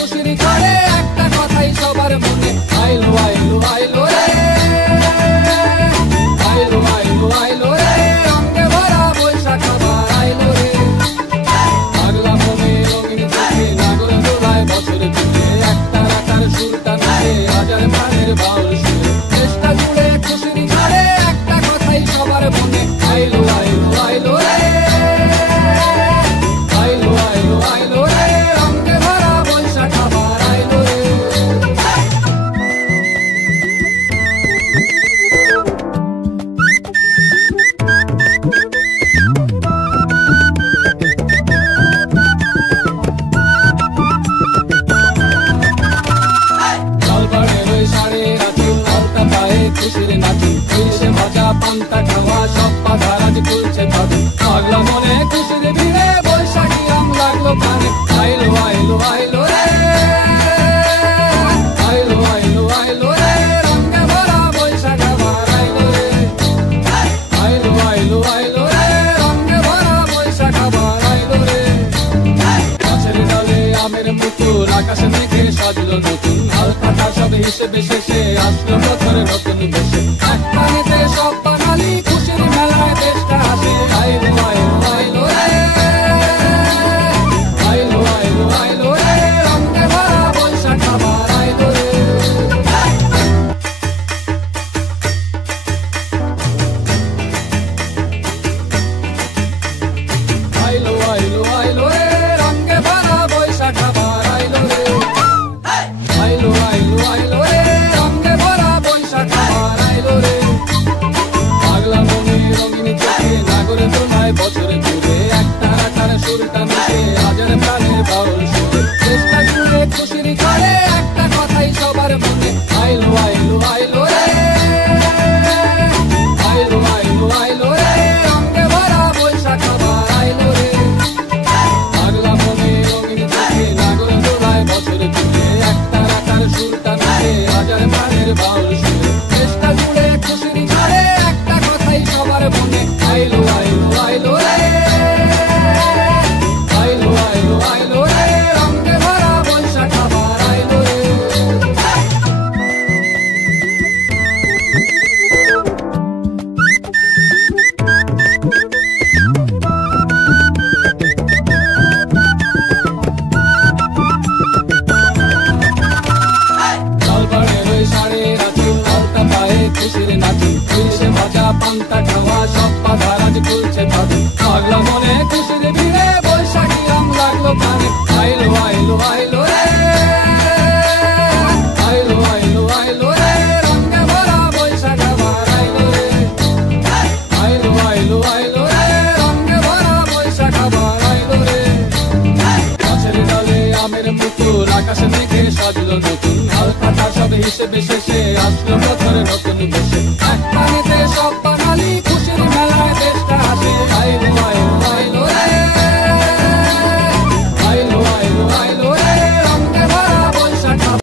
খুশির ঝড়ে একটা কথাই সবার মনে, আইলো আইলো আইলো রে, আইলো আইলো আইলো রে, রঙে ভরা বৈশাখ আবার আইলো রে। পাগলা মনে রঙিন চোখে নাগর দোলায় বছর জুড়ে একটা রাখার সুরটা নাচে হাজার প্রাণের বাউল সুরে। দেশটা জুড়ে খুশির ঝড়ে একটা কথাই সবার মনে, আইলো আইলো আইলো রে, আইলো আইলো আইলো রে, রঙে ভরা বৈশাখ আবার আইলো রে। খুশির নাচি খুশি মজা পান্তা খাওয়া সব বাধা আজ খুলছে তাদের, পাগলা মনে খুশির ভিড়ে বৈশাখী আম লাগলো প্রাণে, আইলো আইলো আইলো রে, আইলো আইলো আইলো রে, রঙে ভরা বৈশাখ আবার আইলো রে, আইলো আইলো আইলো রে, রঙে ভরা বৈশাখ আবার আইলো রে। গাছের ডালে আমের মুকুল আকাশে মেঘে সাজলো নতুন, হালখাতা সব হিসেবে শেষে আসলো বছরের নতুন বেশে, এক পানিতে সব বাঙালি খুশির মেলায় দেশটা হাসে, আইলো আইলো আইলো রে, আইলো আইলো আইলো রে, রঙে ভরা বৈশাখ আবার আইলো রে। আইলো আইলো আইলো রে, রঙে ভরা বৈশাখ আবার আইলো রে, আইলো আইলো আইলো রে, রঙে ভরা বৈশাখ আবার আইলো রে। পাগলা মনে রঙিন চোখে নাগর দোলায় বছর জুড়ে একটা রাখার সুরটা নাচে হাজার প্রাণের বাউল সুরে। দেশটা জুড়ে খুশির ঝড়ে একটা কথাই সবার মনে, আইলো আইলো আইলো রে, আইলো আইলো আইলো রে, রঙে ভরা বৈশাখ আবার আইলো রে। পাগলা মনে রঙিন চোখে নাগর দোলায় বছর জুড়ে একটা রাখার সুরটা নাচে হাজার প্রাণের বাউল সুরে। দেশটা জুড়ে খুশির ঝড়ে একটা কথাই সবার মনে, আইলো আইলো আইলো রে, আইলো আইলো আইলো রে, রঙে ভরা বৈশাখ আবার আইলো রে। খুশির নাচি খুশি মজা পান্তা খাওয়া সব বাধা আজ খুলছে তাদের, পাগলা মনে খুশির ভিড়ে বৈশাখী আম লাগলো প্রাণে, আইলো আইলো আইলো রে, আইলো আইলো আইলো রে, রঙে ভরা বৈশাখ আবার আইলো রে, আইলো আইলো আইলো রে, রঙে ভরা বৈশাখ আবার আইলো রে। গাছের ডালে আমের মুকুল আকাশে মেঘে সাজলো নতুন, হালখাতা সব হিসেবে শেষে আসলো বছরের নতুন বেশে, এক পানিতে সব